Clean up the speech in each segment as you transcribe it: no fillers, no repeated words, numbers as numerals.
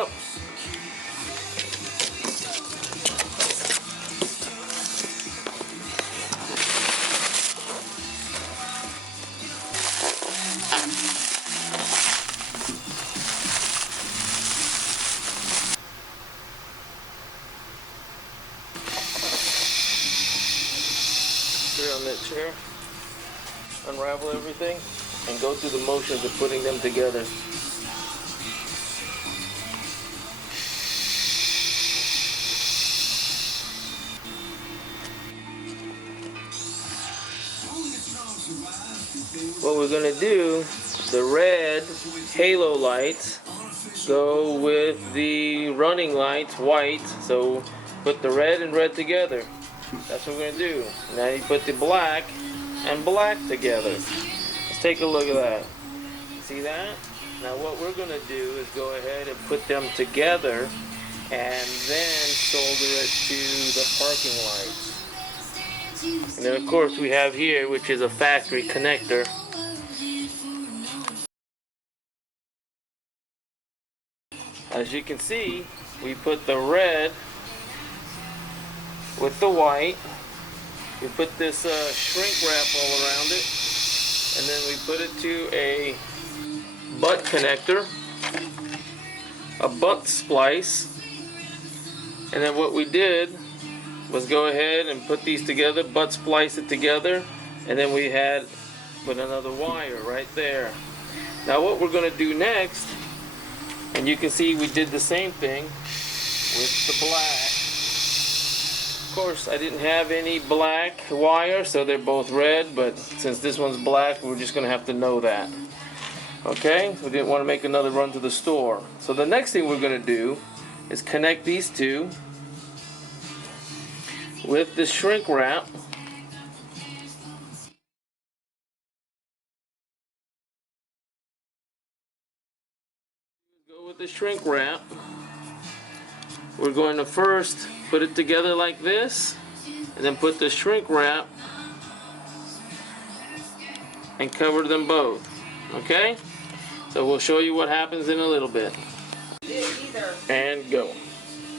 On that chair, unravel everything, and go through the motions of putting them together. What we're going to do, the red halo lights go with the running lights, white, so put the red and red together. That's what we're going to do. Now you put the black and black together. Let's take a look at that. See that? Now what we're going to do is go ahead and put them together and then solder it to the parking lights. And then of course we have here, which is a factory connector. As you can see, we put the red with the white. We put this shrink wrap all around it, and then we put it to a butt connector, a butt splice, and then what we did was go ahead and put these together, butt splice it together, and then we had put another wire right there. Now what we're going to do next, and you can see we did the same thing with the black. Of course, I didn't have any black wire, so they're both red, but since this one's black, we're just going to have to know that. Okay, we didn't want to make another run to the store. So the next thing we're going to do is connect these two with the shrink wrap. Go with the shrink wrap. We're going to first put it together like this, and then put the shrink wrap and cover them both. Okay? So we'll show you what happens in a little bit. And go.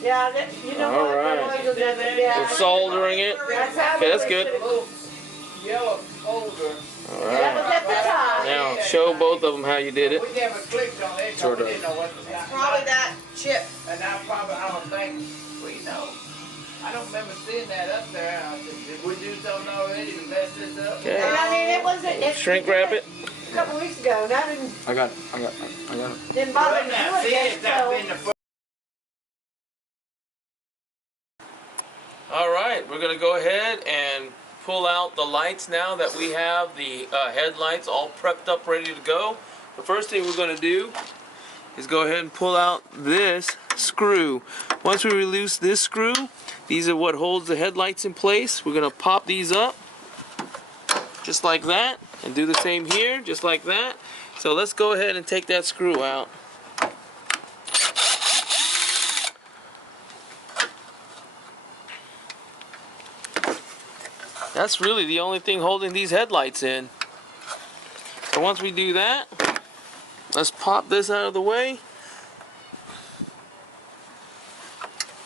Yeah, you know all right. We're soldering it. Okay, that's good. Yellow folder. All right. Now show both of them how you did it. We never clicked on it, Sort we of. didn't know what to do. Probably that chip. And I don't think we know. I don't remember seeing that up there. I said, did we do something already to mess this up? Okay. And I mean, it wasn't. Shrink wrap it. A couple weeks ago, and I didn't. I got it. Didn't bother Well, to now, do see, it. it's not been So. the first. All right, we're going to go ahead and pull out the lights now that we have the headlights all prepped up, ready to go. The first thing we're going to do is go ahead and pull out this screw. Once we release this screw, these are what holds the headlights in place. We're going to pop these up just like that and do the same here, just like that. So let's go ahead and take that screw out. That's really the only thing holding these headlights in. So once we do that, let's pop this out of the way.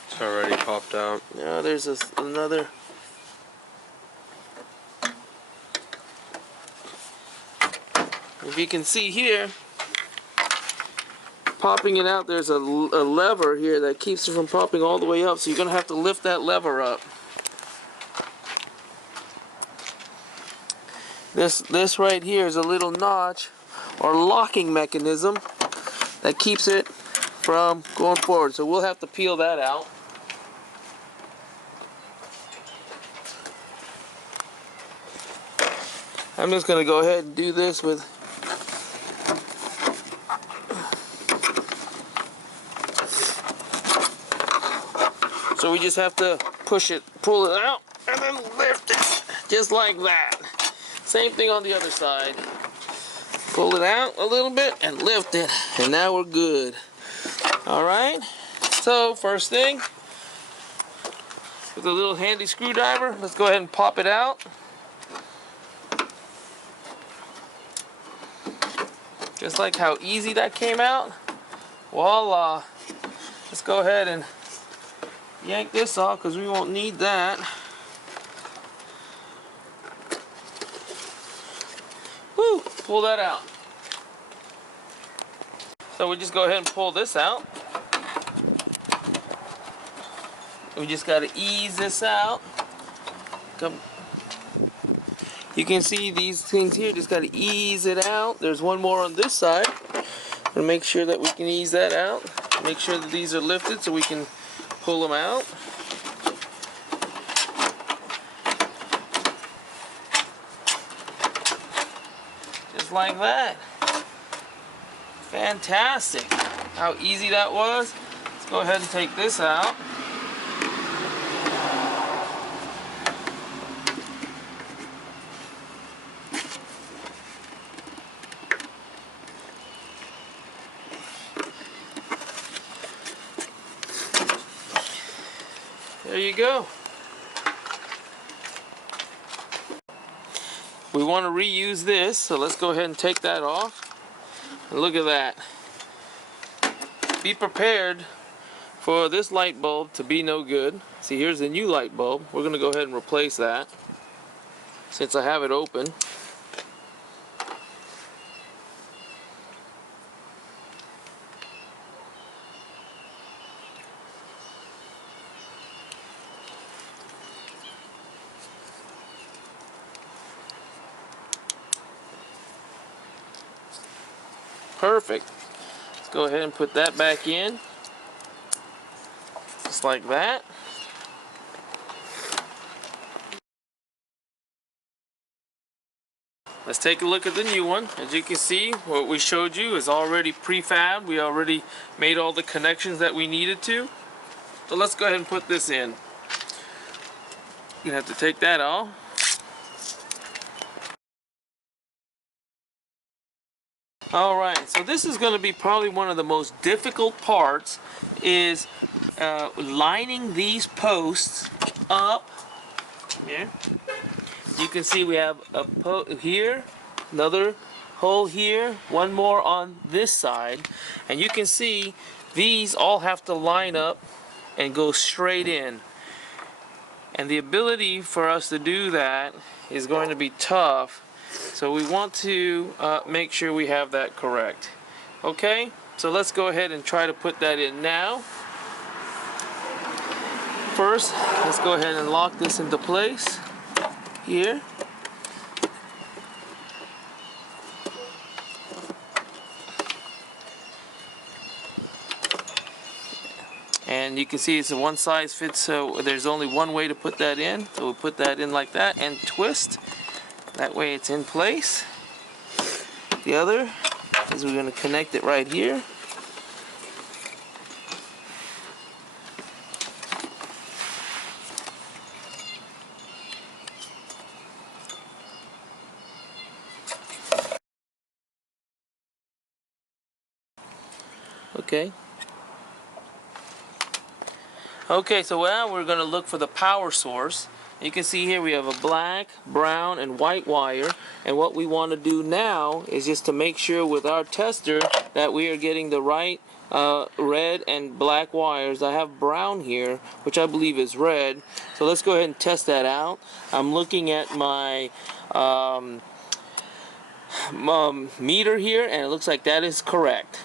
It's already popped out. Now there's another. If you can see here, popping it out, there's a lever here that keeps it from popping all the way up. So you're going to have to lift that lever up. This right here is a little notch or locking mechanism that keeps it from going forward. So we'll have to peel that out. I'm just going to go ahead and do this with so we just have to push it, pull it out, and then lift it just like that. Same thing on the other side. Pull it out a little bit and lift it, and now we're good. All right, so first thing, with a little handy screwdriver, let's go ahead and pop it out. Just like how easy that came out. Voila. let's go ahead and yank this off because we won't need that. Woo! Pull that out. So we just go ahead and pull this out. We just got to ease this out. Come. You can see these things here, just got to ease it out. There's one more on this side. And make sure that we can ease that out. Make sure that these are lifted so we can pull them out. Just like that. Fantastic. How easy that was. Let's go ahead and take this out. There you go. We want to reuse this, so let's go ahead and take that off. And look at that. Be prepared for this light bulb to be no good. See, here's the new light bulb. We're going to go ahead and replace that since I have it open. Perfect. Let's go ahead and put that back in. Just like that. Let's take a look at the new one. As you can see, what we showed you is already prefab. We already made all the connections that we needed to. So let's go ahead and put this in. You're gonna have to take that off. Alright, so this is going to be probably one of the most difficult parts, is lining these posts up. Here. You can see we have a here, another hole here, one more on this side, and you can see these all have to line up and go straight in. And the ability for us to do that is going to be tough. So we want to make sure we have that correct. Okay, so let's go ahead and try to put that in now. First, let's go ahead and lock this into place here. And you can see it's a one size fits, so there's only one way to put that in. So we'll put that in like that and twist. That way it's in place. The other is we're going to connect it right here. Okay. Okay, so now we're going to look for the power source. You can see here we have a black, brown, and white wire, and what we want to do now is just to make sure with our tester that we are getting the right red and black wires. I have brown here, which I believe is red, so let's go ahead and test that out. I'm looking at my meter here, and it looks like that is correct.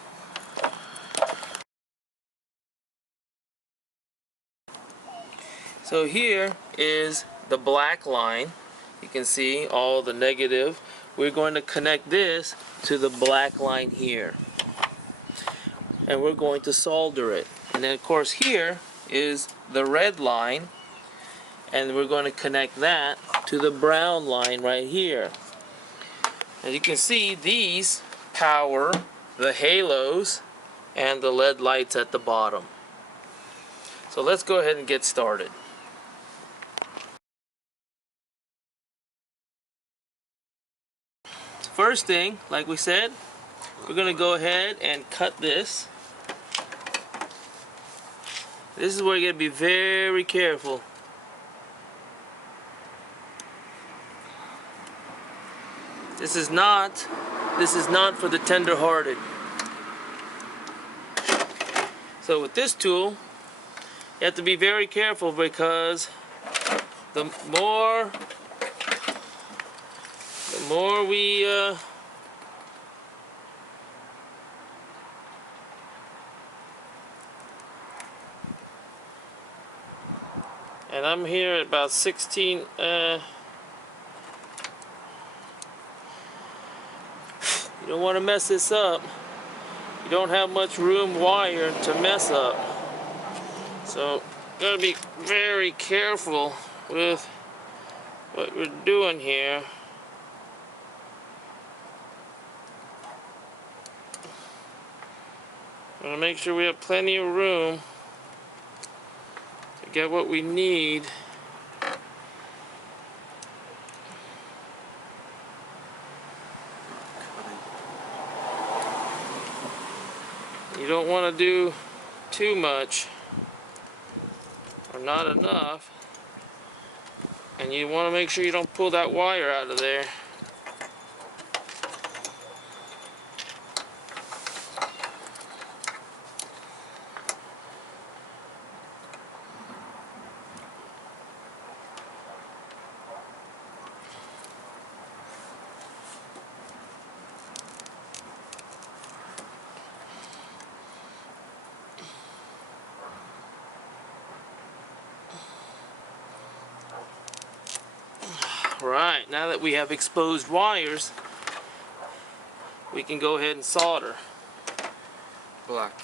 So here is the black line. You can see all the negative. We're going to connect this to the black line here. And we're going to solder it. And then of course here is the red line. And we're going to connect that to the brown line right here. As you can see, these power the halos and the LED lights at the bottom. So let's go ahead and get started. First thing, like we said, we're going to go ahead and cut this. This is where you got to be very careful. This is not for the tender-hearted. So with this tool, you have to be very careful because the more we and I'm here at about 16 you don't want to mess this up. You don't have much room wire to mess up. So gotta be very careful with what we're doing here. We're gonna make sure we have plenty of room to get what we need. You don't want to do too much or not enough, and you want to make sure you don't pull that wire out of there. Right, now that we have exposed wires, we can go ahead and solder. Black.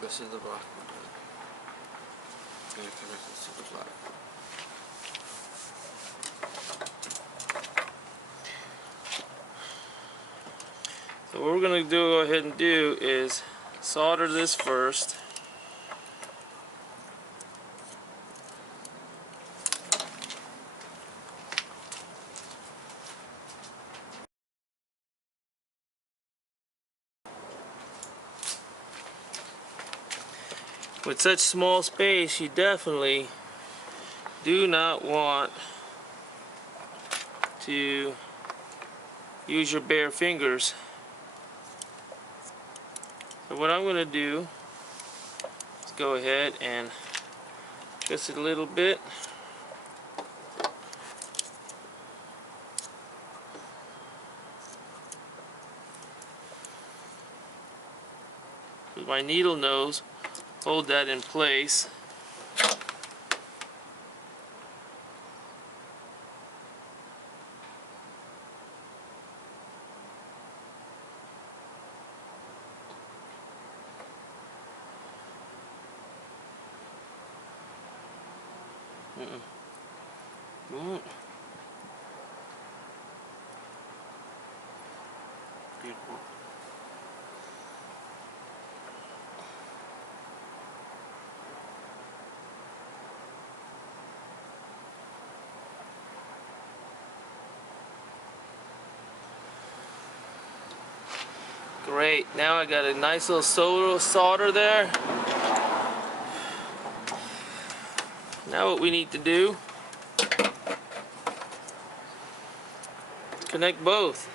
This is the black one. And connect this to the black. So what we're going to go ahead and do is solder this first. With such small space, you definitely do not want to use your bare fingers. So what I'm going to do is go ahead and twist it a little bit. With my needle nose, hold that in place. Beautiful. Great, now I got a nice little solder there. Now what we need to do is connect both.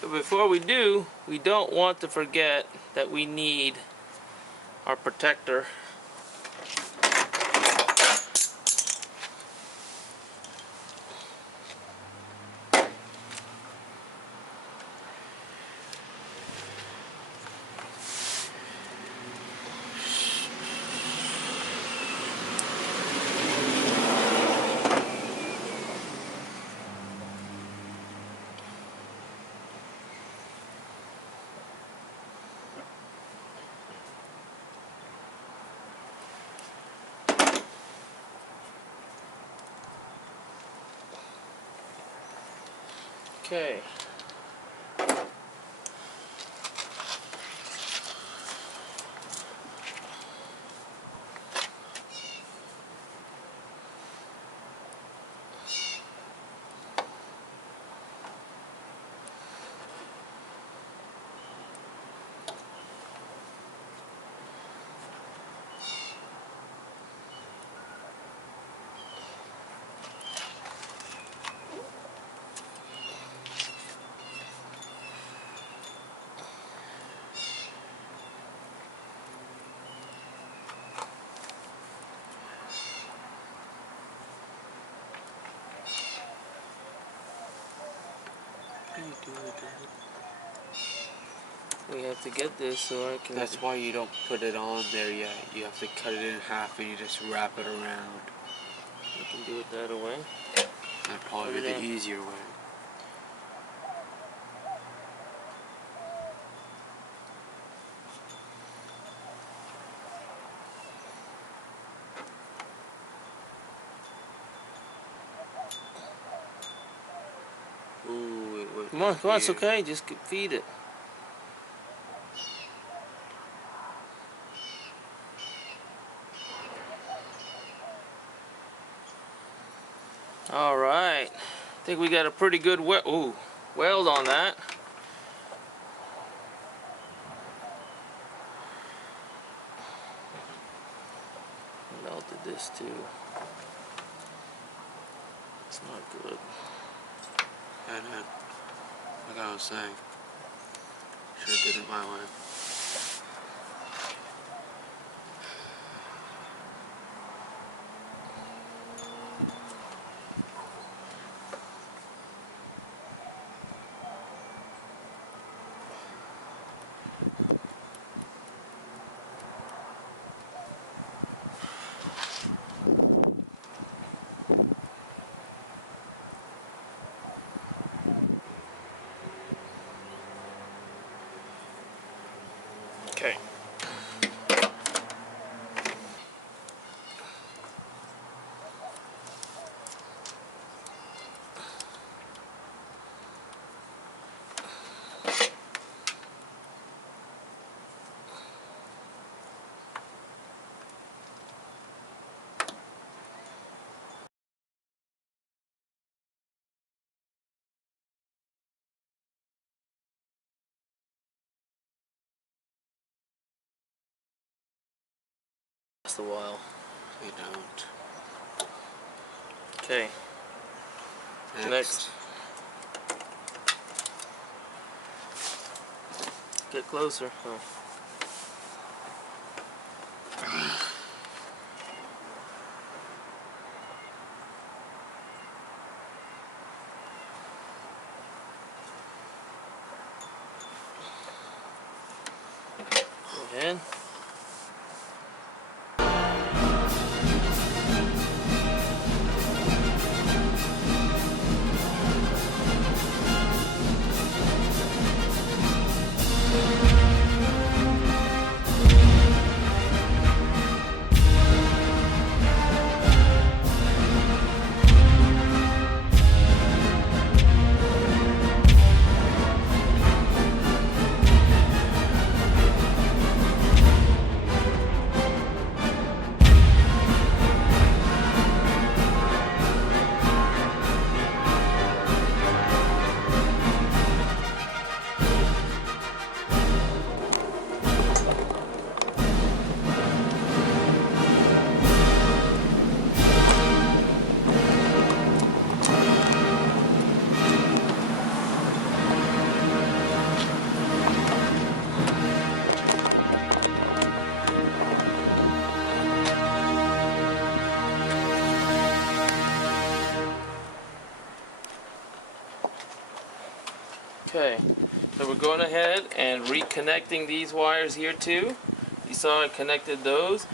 But before we do, we don't want to forget that we need our protector. Okay. We have to get this so I can. That's why you don't put it on there yet. You have to cut it in half and you just wrap it around. You can do it that way. That'd probably be the easier way. Ooh, it Come on, it's okay. Just feed it. All right. I think we got a pretty good weld on that. Melted this too. It's not good. And like I was saying, should have did it my way. Okay. Last a while. They don't. Okay. Next. Get closer. Oh. Go ahead. Okay, so we're going ahead and reconnecting these wires here too. You saw I connected those.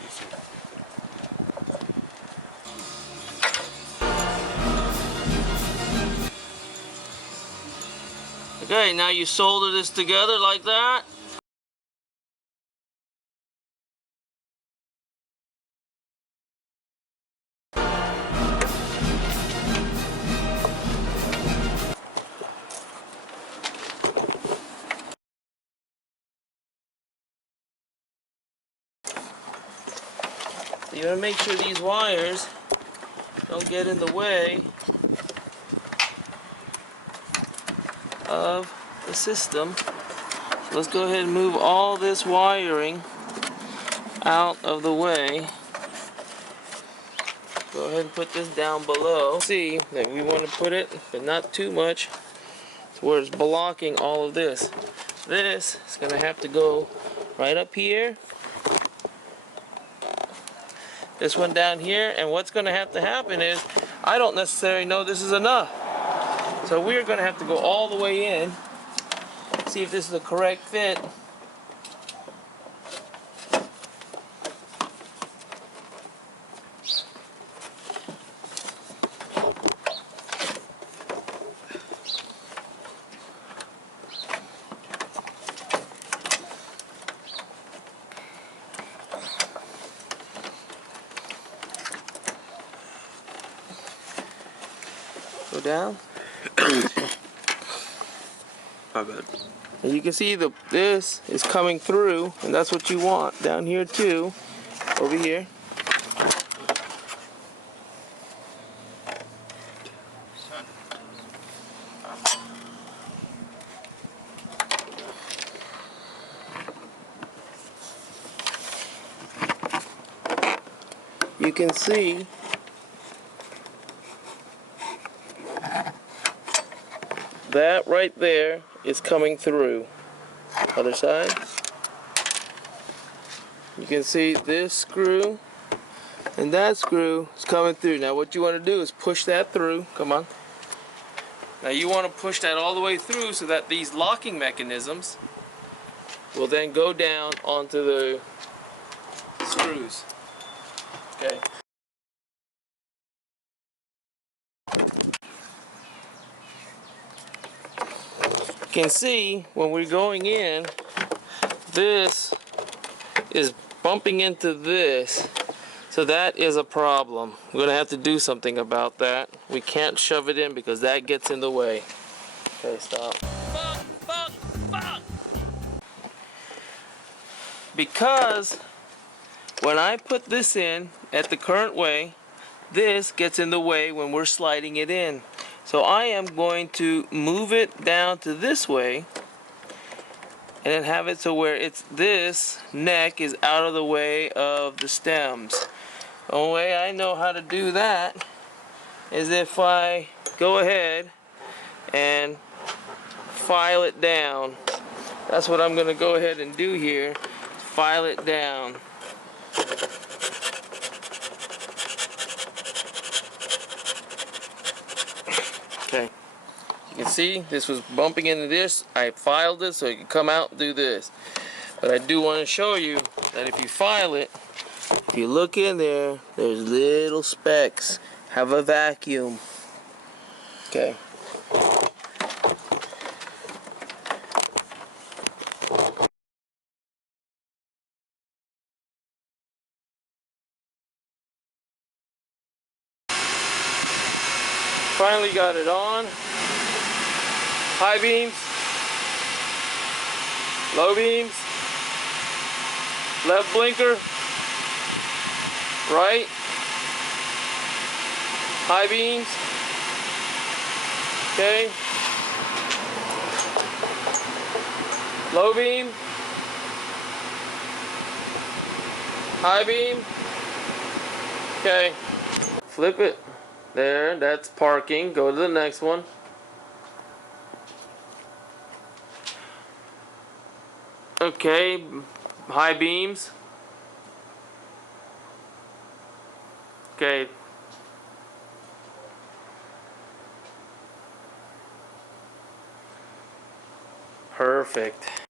Okay, now you solder this together like that. You want to make sure these wires don't get in the way of the system. So let's go ahead and move all this wiring out of the way. Go ahead and put this down below. See that we want to put it, but not too much, to where it's blocking all of this. This is going to have to go right up here. This one down here, and what's going to have to happen is, I don't necessarily know this is enough. So we're going to have to go all the way in, see if this is the correct fit. Go down. My bad. And you can see this is coming through, and that's what you want. Down here too, over here. You can see that right there is coming through. Other side. You can see this screw and that screw is coming through. Now what you want to do is push that through. Come on. Now you want to push that all the way through so that these locking mechanisms will then go down onto the screws. Okay. You can see when we're going in, this is bumping into this, so that is a problem. We're gonna have to do something about that. We can't shove it in because that gets in the way. Okay, stop. Because when I put this in at the current way, this gets in the way when we're sliding it in. So I am going to move it down to this way and then have it so where it's this neck is out of the way of the stems. The only way I know how to do that is if I go ahead and file it down. That's what I'm going to go ahead and do here. File it down. Okay. You can see this was bumping into this. I filed it so it could come out and do this. But I do want to show you that if you file it, if you look in there, there's little specks. Have a vacuum. Okay. Finally got it on. High beams, low beams, left blinker, right, high beams, okay, low beam, high beam, okay, flip it, there, that's parking, go to the next one. Okay, high beams. Okay. Perfect.